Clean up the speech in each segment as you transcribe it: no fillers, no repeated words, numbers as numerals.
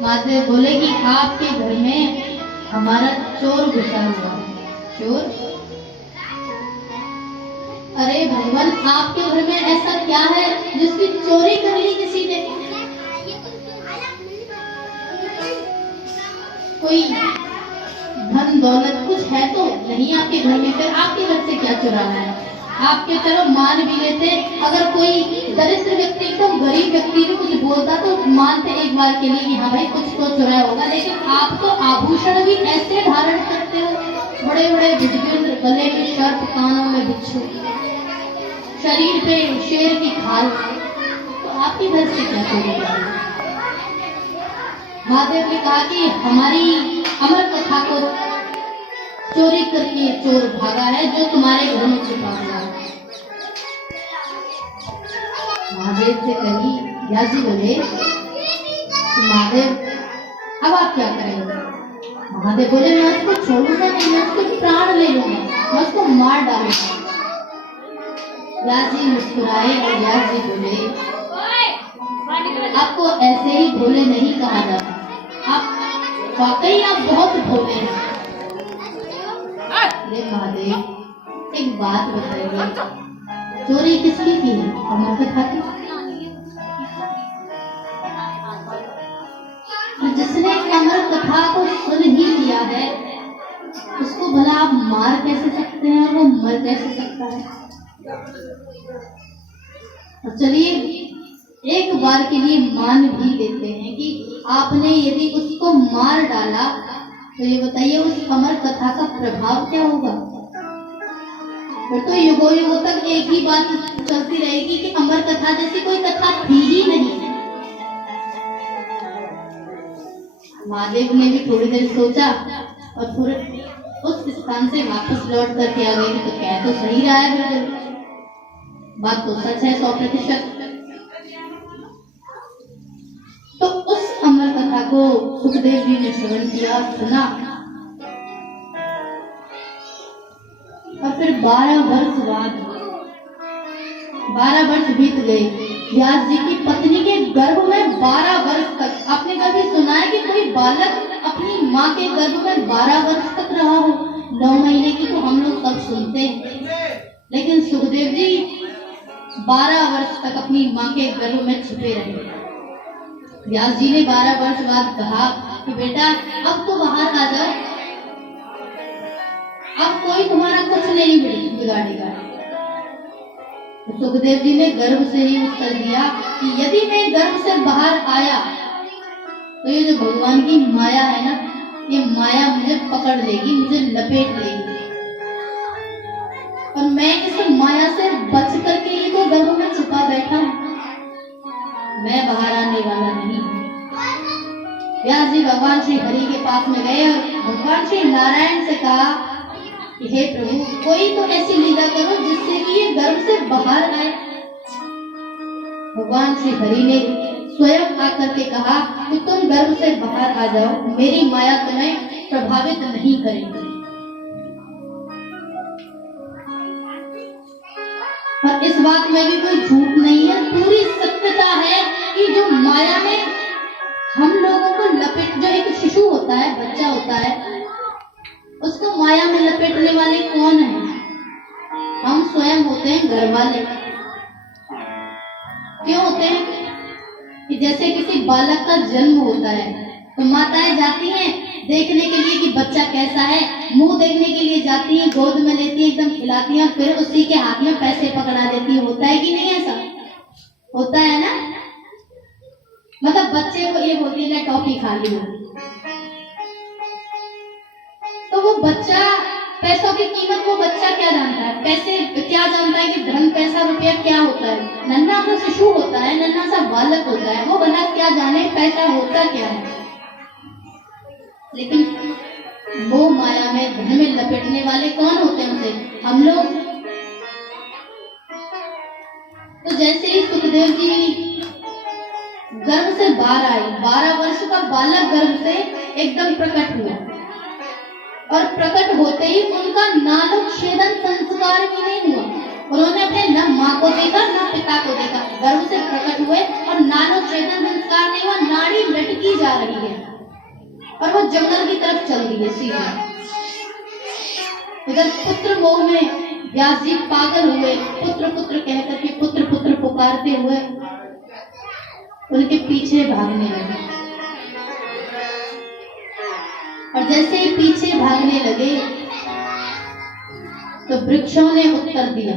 महादेव बोले कि आपके घर में हमारा चोर घुसा हुआ है। चोर? अरे भगवान, आपके घर में ऐसा क्या है जिसकी चोरी कर ली किसी ने? कोई धन दौलत कुछ है तो नहीं आपके घर में? फिर आपके घर से क्या चुराना है? आपके चलो मान भी लेते, अगर कोई दरिद्र व्यक्ति, एकदम गरीब व्यक्ति भी कुछ बोलता तो मानते एक बार के लिए कि हाँ भाई कुछ तो चुराया होगा। लेकिन आप तो आभूषण भी ऐसे धारण करते हो, बड़े बड़े भुजबेंद्र, गले में सर्प, कानों में बिच्छू, शरीर पे शेर की खाल, तो आपके घर से क्या चोरी होगा? महादेव ने कहा कि हमारी अमर कथा को चोरी करके चोर भागा है जो तुम्हारे घर में छुपा हुआ है। महादेव से कही, व्यास जी बोले महादेव अब आप क्या करेंगे? महादेव बोले मैं उसको छोड़ूंगा नहीं, मैं उसको प्राण ले लूंगा, मैं उसको मार डालूंगा। व्यास जी मुस्कुराए और व्यास जी बोले आपको ऐसे ही भोले नहीं कहा जाता, आप वाकई आप बहुत भोले हैं। महादेव एक बात बताइए, चोरी किसकी की है? अमर कथा की। जिसने अमर कथा को सुन ही लिया है उसको भला आप मार कैसे सकते हैं और वो मर कैसे सकता है? तो चलिए एक बार के लिए मान भी लेते हैं कि आपने यदि उसको मार डाला तो ये बताइए उस अमर कथा का प्रभाव क्या होगा? फिर तो युगों युगों तक एक ही बात चलती रहेगी कि अमर कथा जैसी कोई कथा थी ही नहीं। महादेव ने भी थोड़ी देर सोचा और फिर उस स्थान से वापस लौट करके आ गए। तो कह तो सही रहा है, बिल्कुल बात तो सच है 100%। तो उस अमर कथा को सुखदेव जी ने श्रवण किया, सुना, और फिर 12 वर्ष बाद 12 वर्ष बीत गए। व्यास जी की पत्नी के गर्भ में 12 वर्ष तक, आपने कभी सुना है कि कोई बालक अपनी माँ के गर्भ में 12 वर्ष तक रहा हो? 9 महीने की तो हम लोग सब सुनते हैं, लेकिन सुखदेव जी 12 वर्ष तक अपनी माँ के गर्भ में छुपे रहे। व्यास जी ने 12 वर्ष बाद कहा कि बेटा अब तो बाहर आ जाओ, अब कोई तुम्हारा कुछ नहीं बिगाड़ेगा। तो सुखदेव जी ने गर्भ से ही उत्तर दिया कि यदि मैं गर्भ से बाहर आया तो ये जो भगवान की माया है ना, ये माया मुझे पकड़ लेगी, मुझे लपेट लेगी, और मैं इस माया से बच करके ये तो गर्भ में छुपा बैठा हूं, मैं बाहर आने वाला नहीं। व्यास जी भगवान श्री हरि के पास में गए और भगवान श्री नारायण से कहा कि हे प्रभु, कोई तो ऐसी लीला करो जिससे कि ये गर्भ से बाहर आए। भगवान श्री हरि ने स्वयं आकर के कहा कि तुम गर्भ से बाहर आ जाओ, मेरी माया तुम्हें प्रभावित नहीं करेगी। और इस बात में भी कोई झूठ नहीं है, पूरी सत्यता है कि जो माया में हम लोगों को लपेट, जो एक शिशु होता है, बच्चा होता है, उसको माया में लपेटने वाले कौन है? हम स्वयं होते हैं, घर वाले। क्यों होते हैं? कि जैसे किसी बालक का जन्म होता है तो माताएं जाती हैं देखने के लिए कि बच्चा कैसा है, मुंह देखने के लिए जाती हैं, गोद में लेती हैं, एकदम खिलाती हैं, फिर उसी के हाथ में पैसे पकड़ा देती है। होता है कि नहीं? ऐसा होता है ना? मतलब बच्चे को ये बोलती है ना टॉफी खा ली, तो वो बच्चा, पैसों की कीमत वो बच्चा क्या जानता है? पैसे क्या जानता है कि धन, पैसा, रुपया क्या होता है? नन्हा सा शिशु होता है, नन्हा सा बालक होता है, वो भला क्या जाने पैसा होता क्या है? लेकिन वो माया में, धन में लपेटने वाले कौन होते हैं? उसे हम लोग। तो जैसे ही सुखदेव जी गर्भ से बाहर आए, 12 वर्ष का बालक गर्भ से एकदम प्रकट हुआ, और प्रकट होते ही उनका नालोच्छेदन संस्कार भी नहीं हुआ। उन्होंने अपने न माँ को देखा न पिता को देखा, गर्भ से प्रकट हुए और नानो चेतन संस्कार नहीं हुआ, नाड़ी लटकी जा रही है और वो जंगल की तरफ चल रही है सीधे। इधर पुत्र मोह में व्यास जी पागल हुए, पुत्र पुत्र कह करके पुत्र पुत्र पुकारते हुए उनके पीछे भागने लगे। और जैसे ही पीछे भागने लगे तो वृक्षों ने उत्तर दिया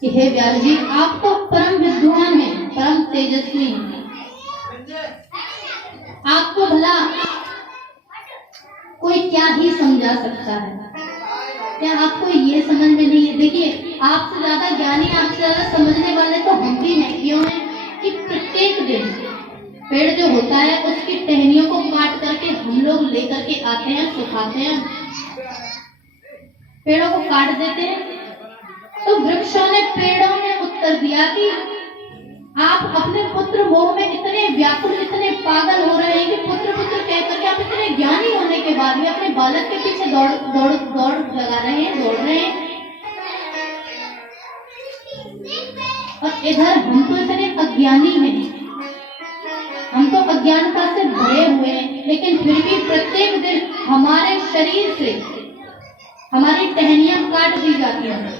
कि हे व्यास जी, आप तो परम विद्वान हैं, परम तेजस्वी हैं, आपको भला कोई क्या ही समझा सकता है, क्या आपको ये समझ में नहीं है? देखिए, आपसे ज्यादा ज्ञानी, आपसे ज्यादा समझने वाले तो हम भी हैं। क्यों है कि प्रत्येक दिन पेड़ जो होता है उसकी टहनियों को काट करके हम लोग लेकर के आते हैं, सुखाते हैं, पेड़ों को काट देते हैं। तो वृक्षों ने, पेड़ों ने उत्तर दिया कि आप अपने पुत्र मोह में इतने व्याकुल, इतने पागल हो रहे हैं कि पुत्र पुत्र कह करके आप इतने ज्ञानी होने के बाद भी अपने बालक के पीछे दौड़ दौड़ दौड़ लगा रहे हैं, दौड़ रहे हैं। और इधर हम तो इतने अज्ञानी हैं, हम तो अज्ञानता से भरे हुए हैं, लेकिन फिर भी प्रत्येक दिन हमारे शरीर से हमारी टहनियां काट दी जाती हैं।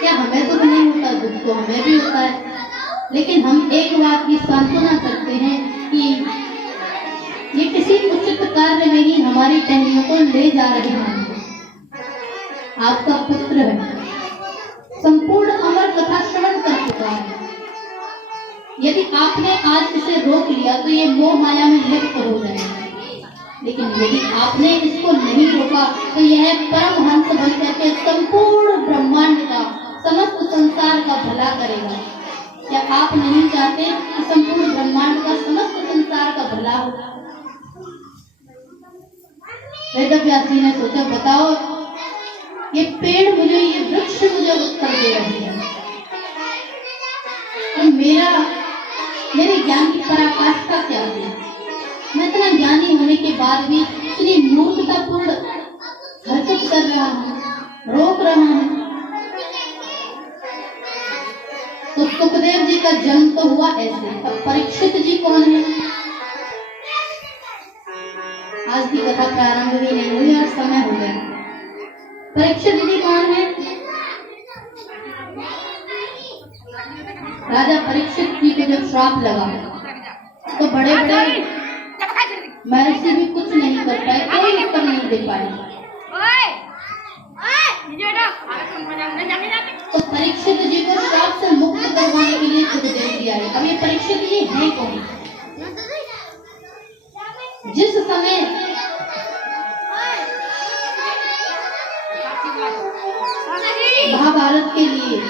क्या हमें दुख नहीं होता? दुख तो हमें भी होता है, लेकिन हम एक बात की सांत्वना करते हैं कि ये किसी उचित कार्य में ही हमारी टहनियों को ले जा रहे हैं। आपका पुत्र है, संपूर्ण अमर कथा श्रवण कर चुका है, यदि आपने आज इसे रोक लिया तो ये मोह माया में लिप्त हो जाएगा, लेकिन यदि आपने इसको नहीं रोका तो यह परम हंस बन करके संपूर्ण ब्रह्मांड का, समस्त संसार का भला करेगा। क्या आप नहीं चाहते कि संपूर्ण ब्रह्मांड का, समस्त संसार का भला हो? वेदव्यास जी ने सोचा, बताओ ये पेड़ मुझे, ये वृक्ष मुझे उत्तर दे रही है और मेरे ज्ञान की पराकाष्ठा क्या है? मैं इतना ज्ञानी होने के बाद भी इतनी मूर्खतापूर्ण हरकत कर रहा हूँ, रोक रहा हूँ। तो सुखदेव जी का जन्म तो हुआ ऐसे। अब परीक्षित जी कौन है? आज की कथा प्रारंभ भी नहीं हुई और समय हो गया। परीक्षित जी कौन है? राजा परीक्षित जी को जब श्राप लगा तो बड़े बड़े महर्षि भी कुछ नहीं कर पाए, कोई उत्तर नहीं दे पाए। तो परीक्षित जी को श्राप से मुक्त करवाने के लिए सुखदेव जी आए। अब ये परीक्षित जी हैं कौन? जिस समय महाभारत के लिए